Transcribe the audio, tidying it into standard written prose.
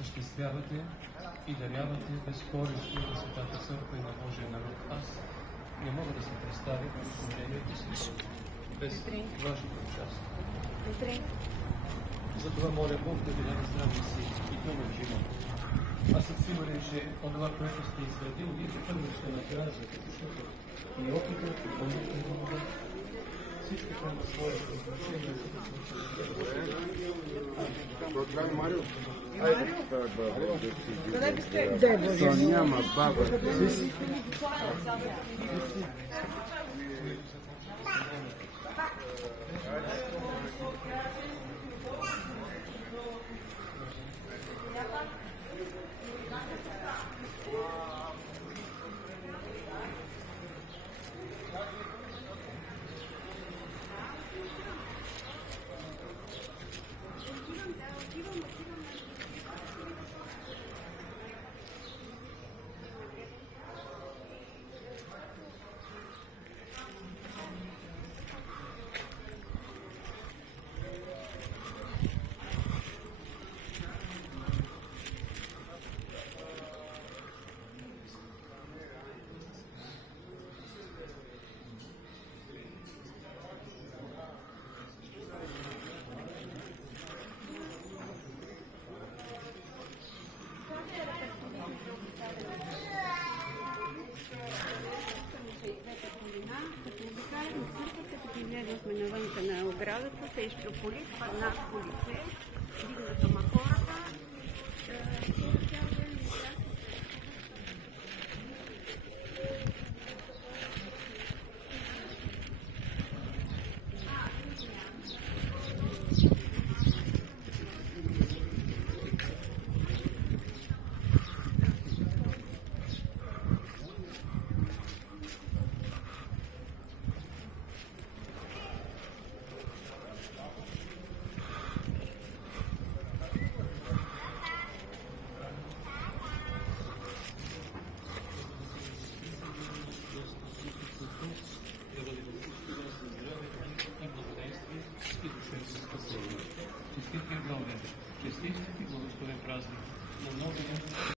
осъществявате и дарявате безспоречно на Светата Църква и на Божия народ. Аз не мога да се представя по служението си без вашето участие. Затова моля Бог да ви даде здраве си и пълен живот. Аз съм сигурен, че онова, което сте изградил, вие първо ще надграждате, защото и опитът, и пълнително всички към своето отношение, за да се Няма баба. Навънка на оградата се изчуполи, паднах по лице, дигната